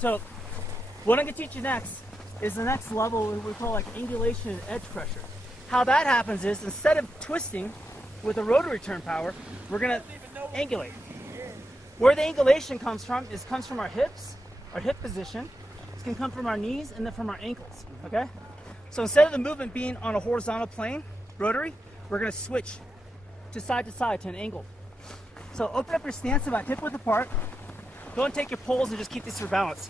So what I'm going to teach you next is the next level we call like angulation and edge pressure. How that happens is instead of twisting with a rotary turn power, we're going to angulate. Where the angulation comes from comes from our hips, our hip position. It can come from our knees and then from our ankles, okay? So instead of the movement being on a horizontal plane, rotary, we're going to switch to side to an angle. So open up your stance about hip width apart. Go and take your poles and just keep this for balance.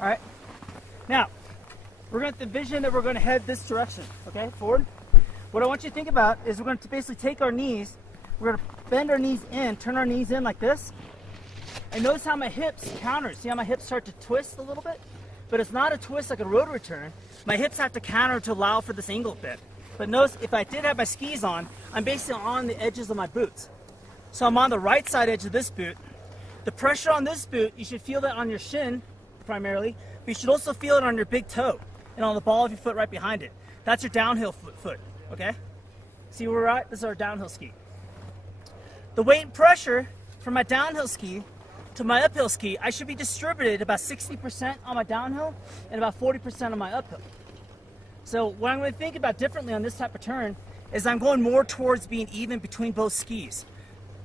All right? Now, we're going to envision that we're going to head this direction, okay? Forward. What I want you to think about is we're going to basically take our knees, we're going to bend our knees in, turn our knees in like this, and notice how my hips counter. See how my hips start to twist a little bit? But it's not a twist like a rotary turn. My hips have to counter to allow for this angle bit. But notice if I did have my skis on, I'm basically on the edges of my boots. So I'm on the right side edge of this boot. The pressure on this boot, you should feel that on your shin primarily, but you should also feel it on your big toe and on the ball of your foot right behind it. That's your downhill foot, okay? See where we're at? This is our downhill ski. The weight and pressure from my downhill ski to my uphill ski, I should be distributed about 60% on my downhill and about 40% on my uphill. So what I'm going to think about differently on this type of turn is I'm going more towards being even between both skis.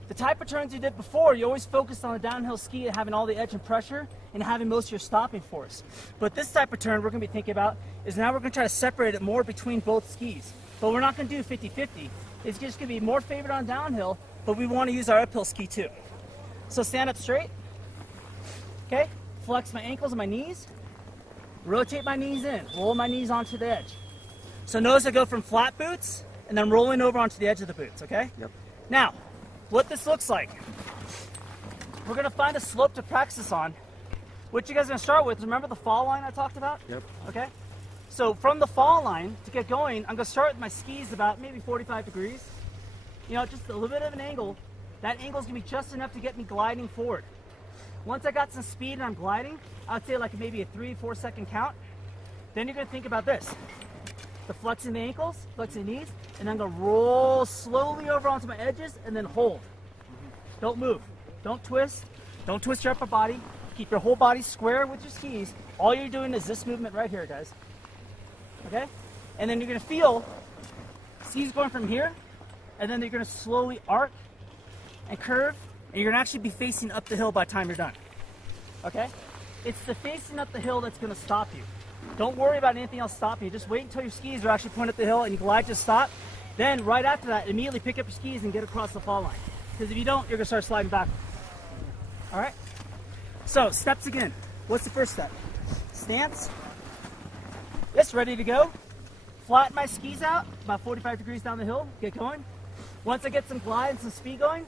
The type of turns you did before, you always focused on the downhill ski and having all the edge and pressure and having most of your stopping force. But this type of turn we're going to be thinking about is now we're going to try to separate it more between both skis. But we're not going to do 50-50. It's just going to be more favored on downhill, but we want to use our uphill ski too. So stand up straight. Okay, flex my ankles and my knees. Rotate my knees in, roll my knees onto the edge. So notice I go from flat boots and then rolling over onto the edge of the boots, okay? Yep. Now, what this looks like, we're going to find a slope to practice on. What you guys are going to start with, remember the fall line I talked about? Yep. Okay? So from the fall line, to get going, I'm going to start with my skis about maybe 45 degrees. You know, just a little bit of an angle. That angle is going to be just enough to get me gliding forward. Once I got some speed and I'm gliding, I would say like maybe a 3-4 second count. Then you're going to think about this. The flexing the ankles, flexing the knees, and I'm going to roll slowly over onto my edges and then hold. Don't move. Don't twist. Don't twist your upper body. Keep your whole body square with your skis. All you're doing is this movement right here, guys. Okay? And then you're going to feel skis going from here, and then you're going to slowly arc and curve, and you're going to actually be facing up the hill by the time you're done. Okay? It's the facing up the hill that's going to stop you. Don't worry about anything else stopping you. Just wait until your skis are actually pointed up the hill and you glide to stop. Then, right after that, immediately pick up your skis and get across the fall line. Because if you don't, you're going to start sliding backwards. All right? So, steps again. What's the first step? Stance. Yes, ready to go. Flatten my skis out, about 45 degrees down the hill. Get going. Once I get some glide and some speed going,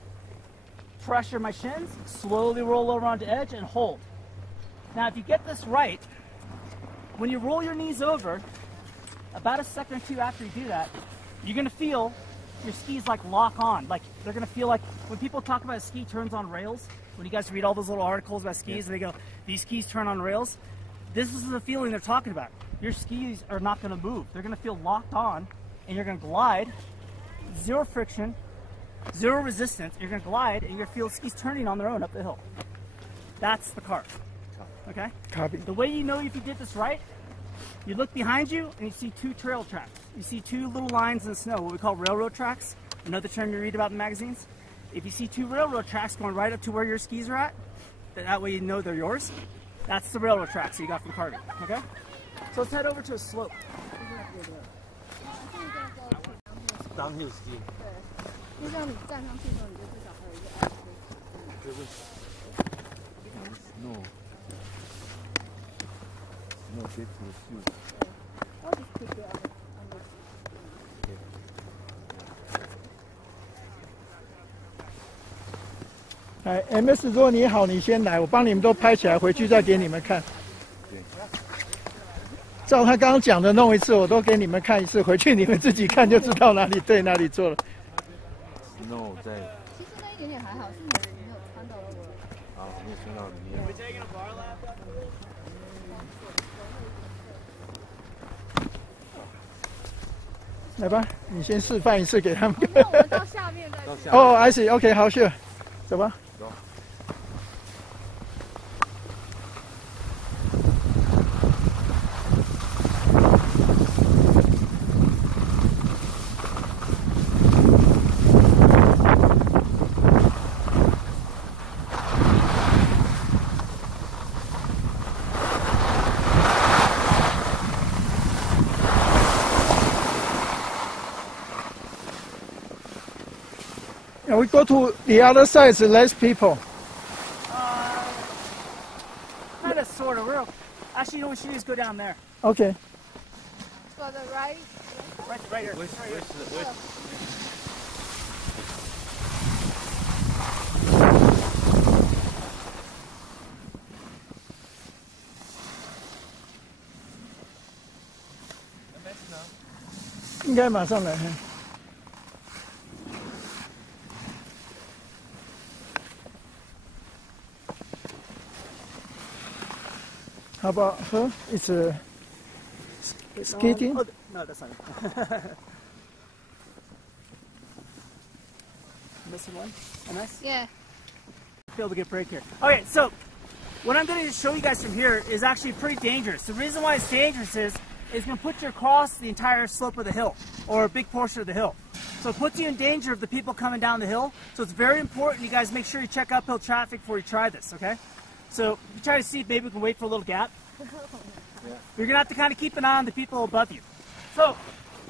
pressure my shins, slowly roll over onto edge and hold. Now, if you get this right, when you roll your knees over, about a second or two after you do that, you're going to feel your skis like lock on. Like they're going to feel like when people talk about ski turns on rails, when you guys read all those little articles about skis and they go, these skis turn on rails, this is the feeling they're talking about. Your skis are not going to move. They're going to feel locked on and you're going to glide, zero friction, zero resistance. You're going to glide and you're going to feel skis turning on their own up the hill. That's the carve. Okay? Copy. The way you know if you did this right, you look behind you and you see two trail tracks. You see two little lines in the snow, what we call railroad tracks, another term you read about in magazines. If you see two railroad tracks going right up to where your skis are at, that way you know they're yours. That's the railroad tracks that you got from carving. Okay? So let's head over to a slope. Downhill ski. 就像你站上去的时候，你就至少还有一个安全。 No. No, get to the shoes. I'll just keep it on the MS 说你好，你先来，我帮你们都拍起来，回去再给你们看。照他刚刚讲的弄一次，我都给你们看一次，回去你们自己看就知道哪里对哪里错了。No， 在。其实那一点点还好，是你没有穿到我。啊，没有穿到里面。来吧，你先示范一次给他们。那我们到下面再。哦，I see，OK，好，是，走吧。走。And we go to the other side, it's less people. Kind of, sort of. Actually, you know what we should do is go down there. Okay. For the right. Right here. Right here.应该马上来。How about her? It's skating. Oh, no, that's not it. Missing one? A nice? Yeah. Be able to get a break here. Okay, so what I'm going to show you guys from here is actually pretty dangerous. The reason why it's dangerous is it's going to put you across the entire slope of the hill, or a big portion of the hill. So it puts you in danger of the people coming down the hill. So it's very important you guys make sure you check uphill traffic before you try this, okay? So you try to see if maybe we can wait for a little gap. You're going to have to kind of keep an eye on the people above you. So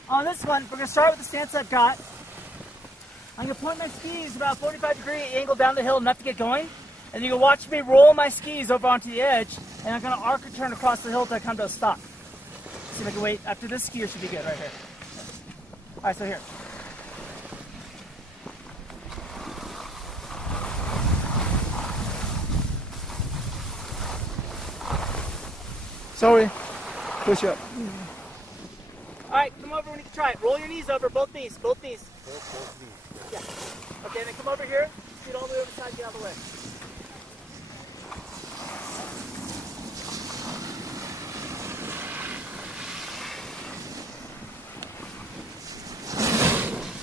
on this one, we're going to start with the stance I've got. I'm going to point my skis about a 45-degree angle down the hill enough to get going. And you're going to watch me roll my skis over onto the edge, and I'm going to arc and turn across the hill until I come to a stop. See if I can wait. After this skier should be good right here. All right, so here. Sorry. Push up. All right, come over when you can try it. Roll your knees over, both knees, both knees. Yeah. Okay, then come over here. Scoot all the way over the side, get out of the way.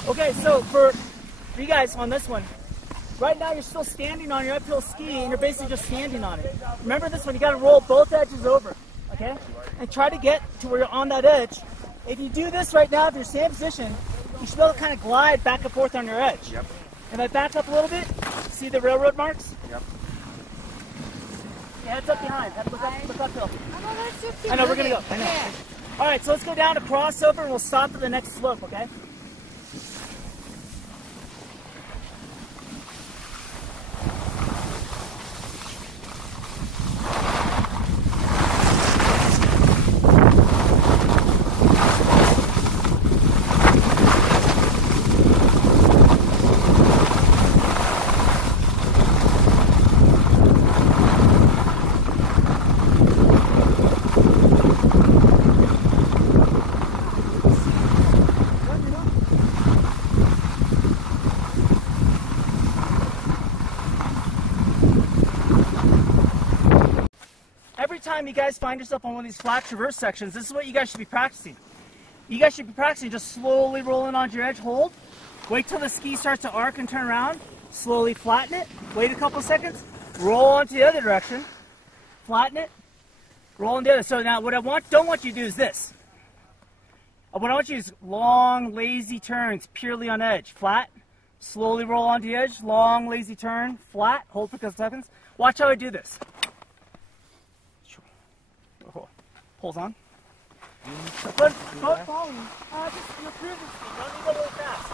Okay, so for you guys on this one, right now you're still standing on your uphill ski and you're basically just standing on it. Remember this one, you gotta roll both edges over, okay? And try to get to where you're on that edge. If you do this right now, if you're staying in position, you should be able to kind of glide back and forth on your edge. Yep. If I back up a little bit, see the railroad marks? Yep. Yeah, heads up behind, look uphill. Oh, I know, we're gonna go, I know. Yeah. All right, so let's go down to crossover and we'll stop for the next slope, okay? Every time you guys find yourself on one of these flat traverse sections, this is what you guys should be practicing. You guys should be practicing just slowly rolling onto your edge, hold. Wait till the ski starts to arc and turn around. Slowly flatten it. Wait a couple of seconds. Roll onto the other direction. Flatten it. Roll on the other. So now what I don't want you to do is this. What I want you to do is long, lazy turns, purely on edge. Flat. Slowly roll onto the edge. Long, lazy turn. Flat. Hold for a couple seconds. Watch how I do this. Hold on. But falling. Just your cruising speed. Don't need to go really fast.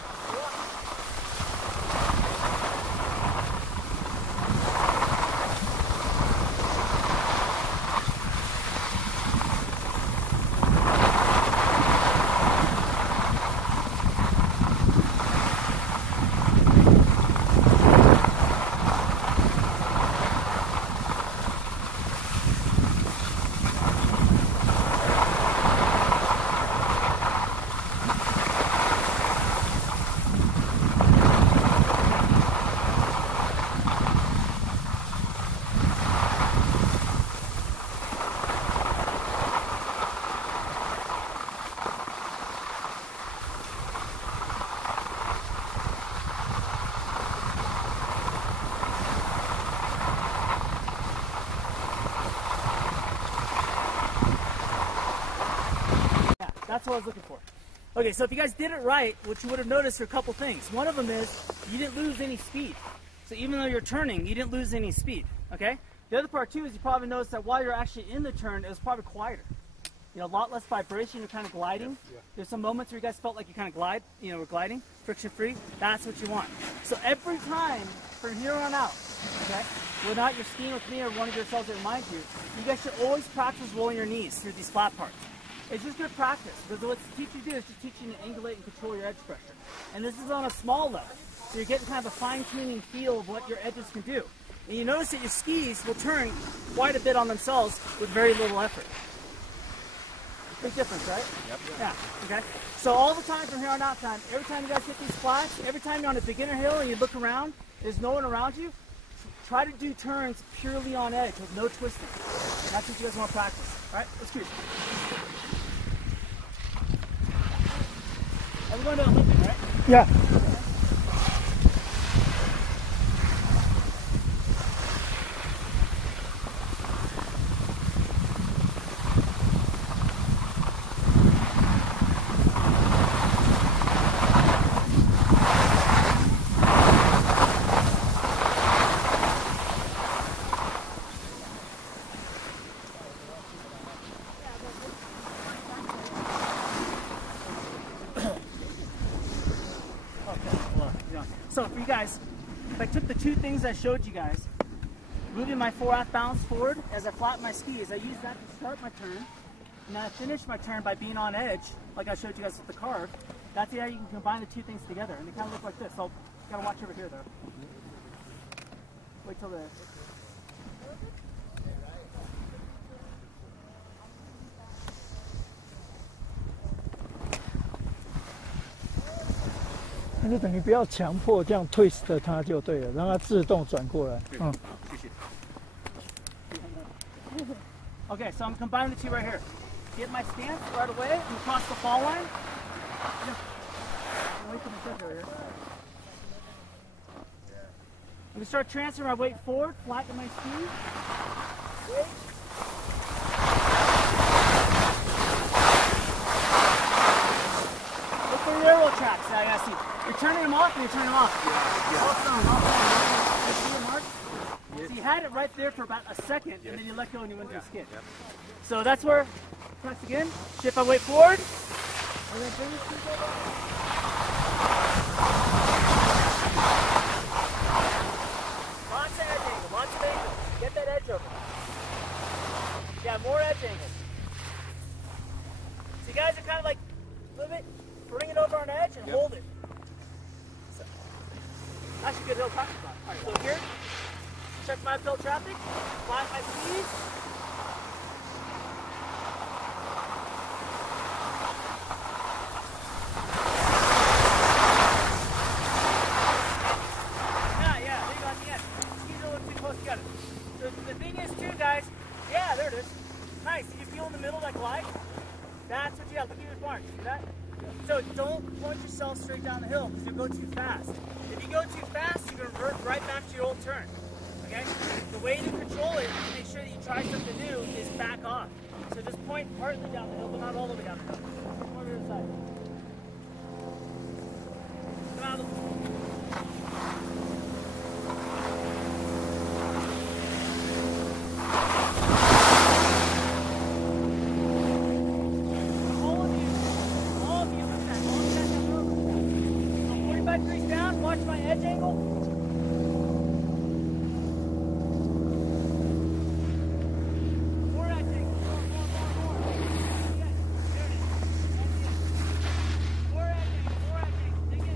That's what I was looking for. Okay, so if you guys did it right, what you would have noticed are a couple things. One of them is you didn't lose any speed. So even though you're turning, you didn't lose any speed, okay? The other part too is you probably noticed that while you're actually in the turn, it was probably quieter. You know, a lot less vibration. You're kind of gliding. There's some moments where you guys felt like you kind of glide. You know, we're gliding, friction free. That's what you want. So every time from here on out, okay, without you're skiing with me or one of yourselves that reminds you, you guys should always practice rolling your knees through these flat parts. It's just good practice, because what it's teaching you to do is just teaching you to angulate and control your edge pressure. And this is on a small level, so you're getting kind of a fine-tuning feel of what your edges can do. And you notice that your skis will turn quite a bit on themselves with very little effort. Big difference, right? Yep. Yeah, okay. So all the time from here on out, every time you guys hit these flats, every time you're on a beginner hill and you look around, there's no one around you, try to do turns purely on edge with no twisting. That's what you guys want to practice. All right, let's cruise. Are we going to Olympic, right? Yeah. So for you guys, if I took the two things I showed you guys, moving my forearm balance forward as I flatten my skis, I use that to start my turn, and then I finish my turn by being on edge, like I showed you guys with the carve. That's how you can combine the two things together, and they kind of look like this. So you gotta watch over here though. Wait till the... 那就等于不要强迫这样 twist 它就对了，让它自动转过来。嗯。Okay, so I'm combining the two right here. Get my stance right away and across the fall line. Wait for the center here. I'm going to start transferring my weight forward, flatten my ski. Wait. Look for railroad tracks. Now you gotta see. You're turning them off and you're turning them off. Off zone, off zone. You see the mark? So you had it right there for about a second, and then you let go and you went through skid. So that's where, press again, shift my weight forward, and then bring your skis over. Lots of edge angle, lots of angle. Get that edge over. Yeah, more edge angle. So you guys are kind of like, move it, bring it over on edge, and hold it. So, that's a good hill practice spot. All right, so here, check my uphill traffic, flat my skis. Yeah, there you go at the end. Skis are a little too close together. So the thing is too, guys, yeah, there it is. Nice, you feel in the middle that glide? That's what you got, look at your mark, see that? So don't point yourself straight down the hill because you'll go too fast. If you go too fast, you're going to revert right back to your old turn. Okay? The way to control it to make sure that you try something new is back off. So just point partly down the hill, but not all the way down the hill. Come over to the side. Come out of the... Watch my edge angle. More edge angle. More. Yes, there it is. More edge angle. Dig in.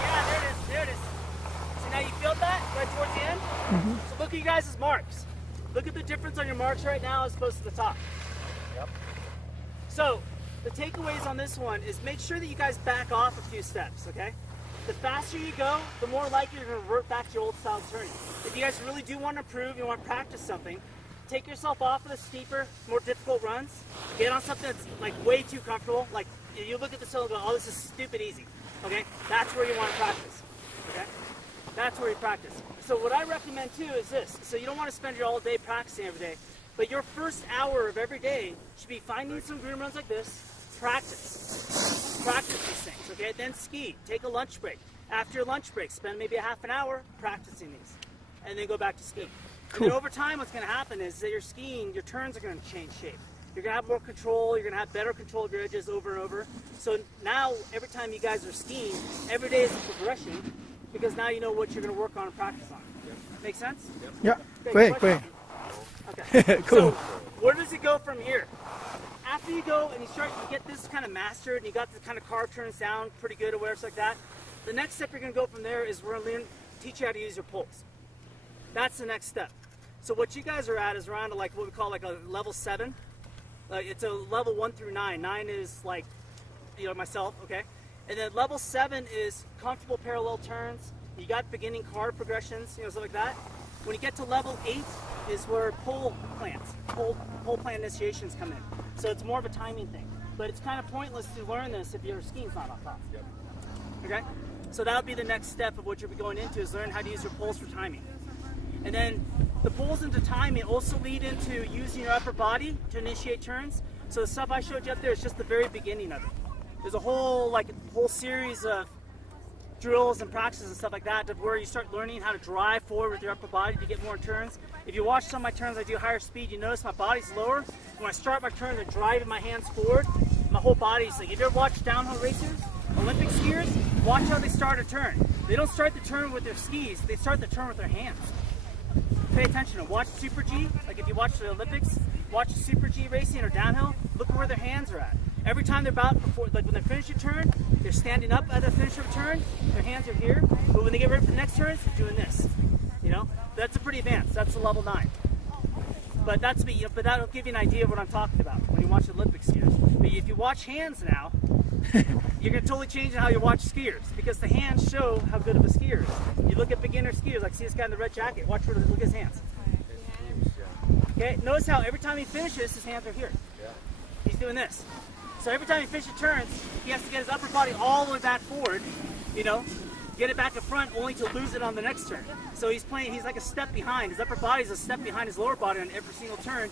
Yeah, there it is. See, now you feel that right towards the end? Mm-hmm. So look at you guys' marks. Look at the difference on your marks right now as opposed to the top. Yep. So, the takeaways on this one is make sure that you guys back off a few steps, okay? The faster you go, the more likely you're going to revert back to your old style turning. If you guys really do want to improve, you want to practice something, take yourself off of the steeper, more difficult runs, get on something that's like way too comfortable, like you look at the hill and go, oh, this is stupid easy, okay? That's where you want to practice, okay? That's where you practice. So what I recommend too is this. So you don't want to spend your all day practicing every day. But your first hour of every day should be finding some green runs like this, practice. Practice these things, okay? Then ski, take a lunch break. After your lunch break, spend maybe a half an hour practicing these. and then go back to skiing. Cool. And then over time, what's going to happen is that your skiing, your turns are going to change shape. You're going to have more control. You're going to have better control of your edges over and over. So now, every time you guys are skiing, every day is a progression because now you know what you're going to work on and practice on. Make sense? Yeah, Okay, great, question? great. Okay. Cool. So, where does it go from here? After you go and you get this kind of mastered and you got the kind of carve turns down pretty good or whatever like that, the next step you're going to go from there is we're going to teach you how to use your poles. That's the next step. So what you guys are at is around like what we call like a level 7. It's a level 1 through 9. 9 is like, myself, okay? And then level 7 is comfortable parallel turns. You got beginning carve progressions, stuff like that. When you get to level 8 is where pole plant initiations come in. So it's more of a timing thing. But it's kind of pointless to learn this if your skiing's not off top. Yep. Okay? So that'll be the next step of what you'll be going into is learn how to use your poles for timing. And then the poles into timing also lead into using your upper body to initiate turns. So the stuff I showed you up there is just the very beginning of it. There's a whole series of drills and practices and stuff like that where you start learning how to drive forward with your upper body to get more turns. If you watch some of my turns, I do higher speed, you notice my body's lower. When I start my turns, I'm driving my hands forward. My whole body's like, if you ever watch downhill racers, Olympic skiers, watch how they start a turn. They don't start the turn with their skis, they start the turn with their hands. Pay attention and watch Super G, like if you watch the Olympics, watch Super G racing or downhill, look where their hands are at. Every time they're when they finish a turn, they're standing up at the finish of a turn, their hands are here, but when they get ready for the next turn, they're doing this. That's a pretty advanced, that's a level 9. But but that'll give you an idea of what I'm talking about when you watch the Olympic skiers. But if you watch hands now, you're going to totally change how you watch skiers because the hands show how good of a skier is. You look at beginner skiers, like see this guy in the red jacket, look at his hands. Okay, notice how every time he finishes, his hands are here. He's doing this. So every time he finishes turns, he has to get his upper body all the way back forward, get it back in front only to lose it on the next turn. So he's like a step behind. His upper body's a step behind his lower body on every single turn,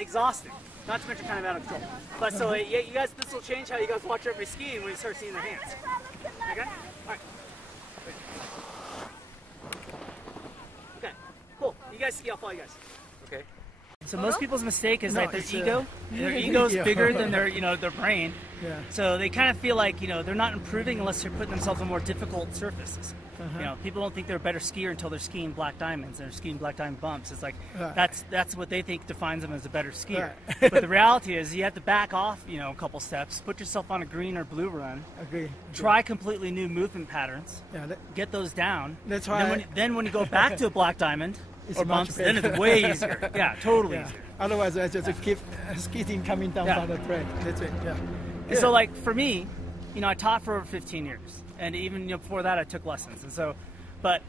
exhausting. Not to mention kind of out of control. But so you guys, this will change how you guys watch everybody skiing when you start seeing their hands. Okay? All right. Okay, cool. You guys ski, I'll follow you guys. Okay. So most people's mistake is like their ego. Their ego is bigger than their brain. Yeah. So they kind of feel like they're not improving unless they're putting themselves on more difficult surfaces. People don't think they're a better skier until they're skiing black diamonds and they're skiing black diamond bumps. It's like that's what they think defines them as a better skier. Right. But the reality is you have to back off, a couple steps, put yourself on a green or blue run. Agree. Try completely new movement patterns. Yeah. Get those down. That's why. Then when you go back to a black diamond it's or bumps, then it's way easier. Yeah, totally easier. Otherwise, I just keep skiing coming down from the track. That's it. Yeah. And so, like for me, I taught for over 15 years, and even before that, I took lessons. And so, but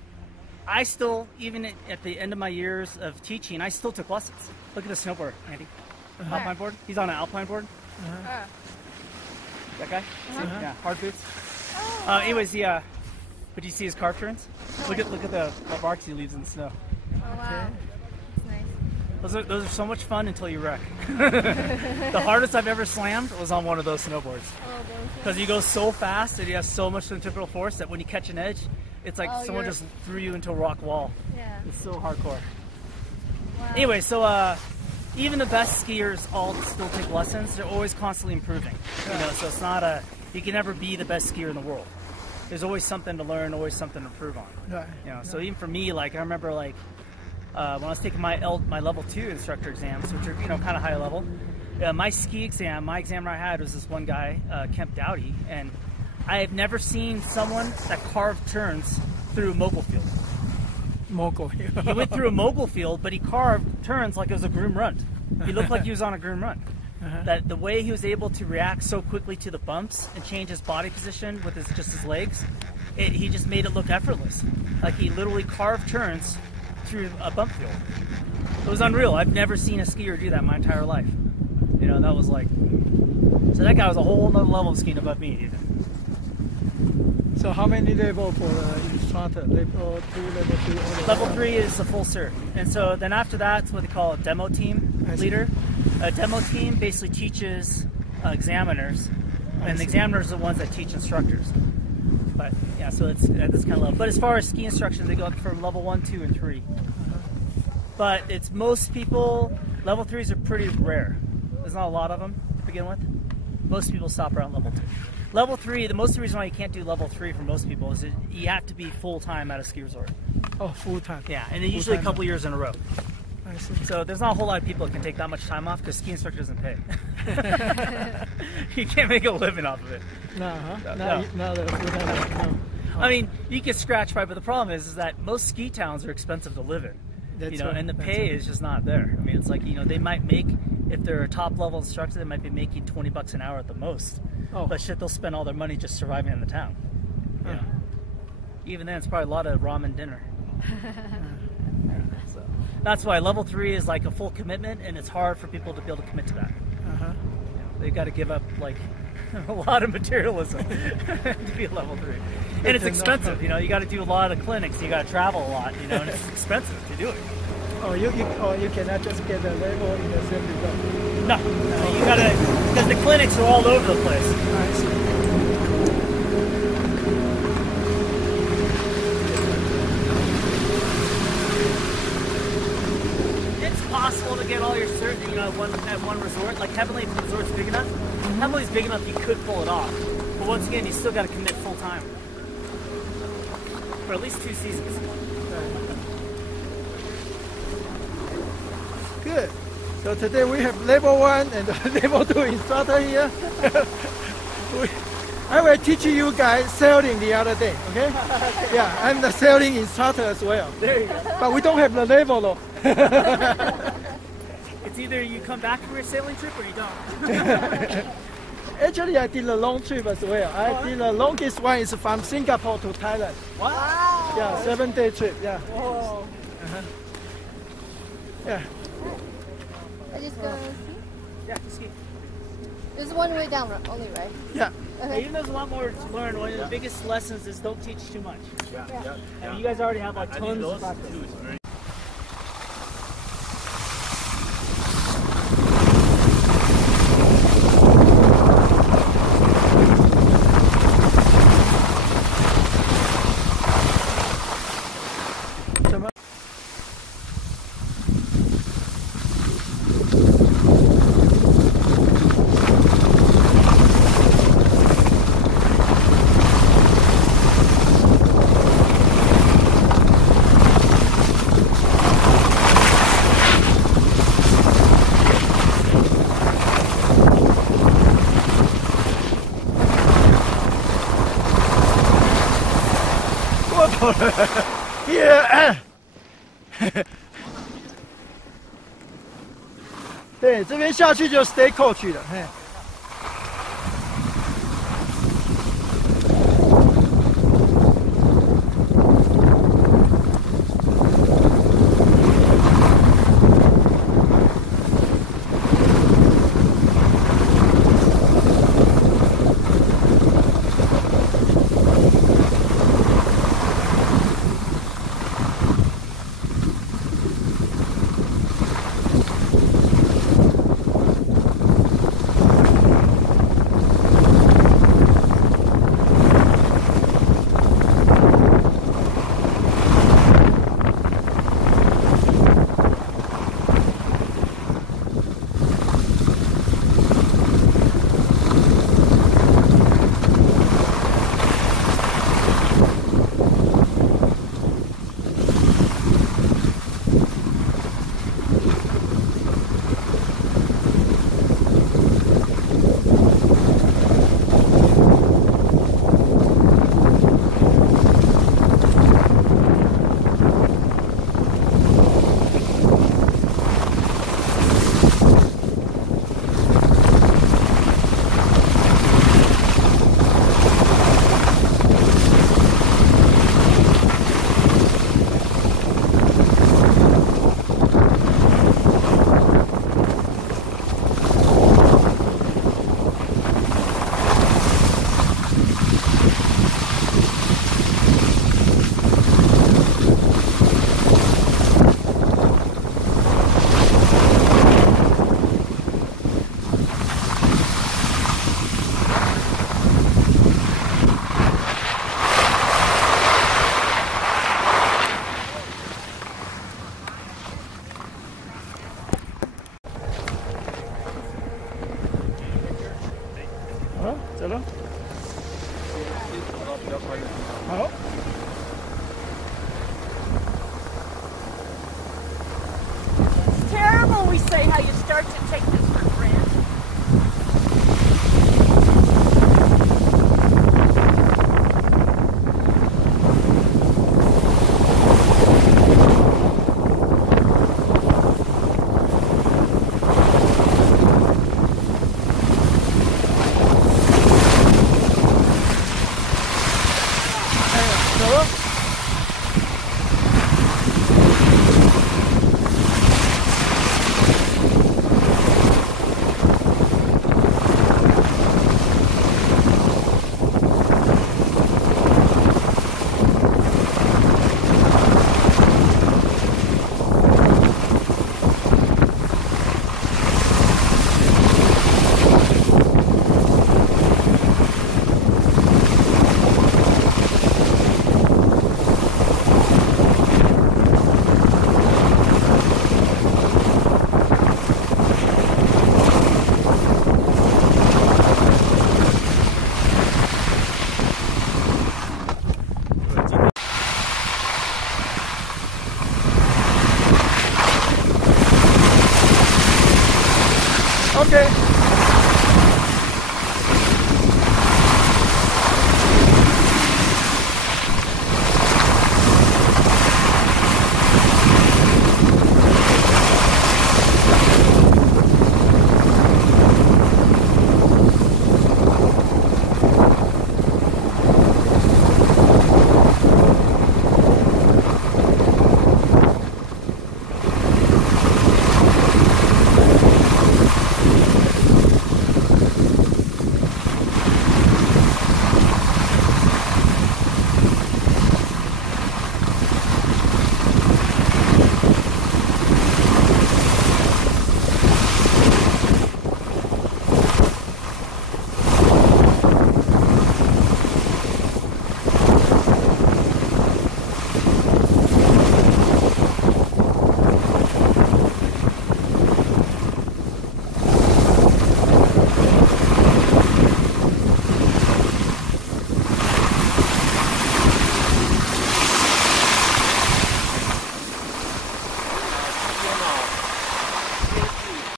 I still, even at the end of my years of teaching, I still took lessons. Look at the snowboard, Andy. Alpine board. He's on an alpine board. That guy? Yeah, hard boots. Anyways, but do you see his carve turns? No. Look at the marks he leaves in the snow. Oh wow, that's nice. Those are so much fun until you wreck. The hardest I've ever slammed was on one of those snowboards. Because you go so fast and you have so much centripetal force that when you catch an edge, it's like someone just threw you into a rock wall. Yeah. It's so hardcore. Wow. Anyway, so even the best skiers all still take lessons. They're always constantly improving. So it's not you can never be the best skier in the world. There's always something to learn, always something to improve on. Right. So even for me, like I remember when I was taking my level 2 instructor exams, which are kind of high level. My ski exam, my examiner I had was this one guy, Kemp Dowdy, and I have never seen someone that carved turns through a mogul field. Mogul. He went through a mogul field, but he carved turns like it was a groom run. He looked like he was on a groom run. That the way he was able to react so quickly to the bumps and change his body position with just his legs, he just made it look effortless. Like he literally carved turns through a bump field. It was unreal. I've never seen a skier do that my entire life. That was like, so that guy was a whole other level of skiing above me even. So how many levels for the instructor? Level 2, level 3? Level 3 is the full cert. And so then after that, it's what they call a demo team leader. A demo team basically teaches examiners, and the examiners are the ones that teach instructors. But yeah, so it's at this kind of level. But as far as ski instruction, they go up from level 1, 2, and 3. But it's most people, level 3s are pretty rare. There's not a lot of them to begin with. Most people stop around level 2. Level 3, the most reason why you can't do level 3 for most people is that you have to be full-time at a ski resort. Oh, full time. Yeah, and then usually a couple years in a row. I see. So there's not a whole lot of people that can take that much time off because ski instructor doesn't pay. You can't make a living off of it. No, huh? No. No, the full time. No. I mean, you can scratch by, but the problem is that most ski towns are expensive to live in. That's And the right. pay is just not there. I mean, it's like, they might make, if they're a top level instructor, they might be making $20 an hour at the most. Oh. But shit, they'll spend all their money just surviving in the town. Huh. Even then, it's probably a lot of ramen dinner. So that's why level 3 is like a full commitment, and it's hard for people to be able to commit to that. Uh-huh. They've got to give up like a lot of materialism to be a level 3, and it's expensive. You got to do a lot of clinics. You got to travel a lot. And it's expensive to do it. Oh, you cannot just get the level in the same result. No, you got to, because the clinics are all over the place. I see. It's possible to get all your cert, at one resort. Like Heavenly, if the resort's big enough, Heavenly's big enough you could pull it off. But once again, you still got to commit full time for at least 2 seasons. Good. So today we have level 1 and level 2 instructor here. I will teach you guys sailing the other day, okay? Yeah, I'm the sailing instructor as well. There you go. But we don't have the level though. It's either you come back from your sailing trip or you don't. Actually, I did a long trip as well. I did the longest one is from Singapore to Thailand. Wow. Yeah, 7-day trip. Yeah. Whoa. Yeah. I just go ski. Yeah, ski. There's one way down only, right? Yeah. Okay. Even though there's a lot more to learn, one of the biggest lessons is don't teach too much. Yeah. And you guys already have like tons of practice. Here. 对，这边下去就 stay coach 了，嘿。走了。好。Terrible, we say, how you start to take this for granted. OK。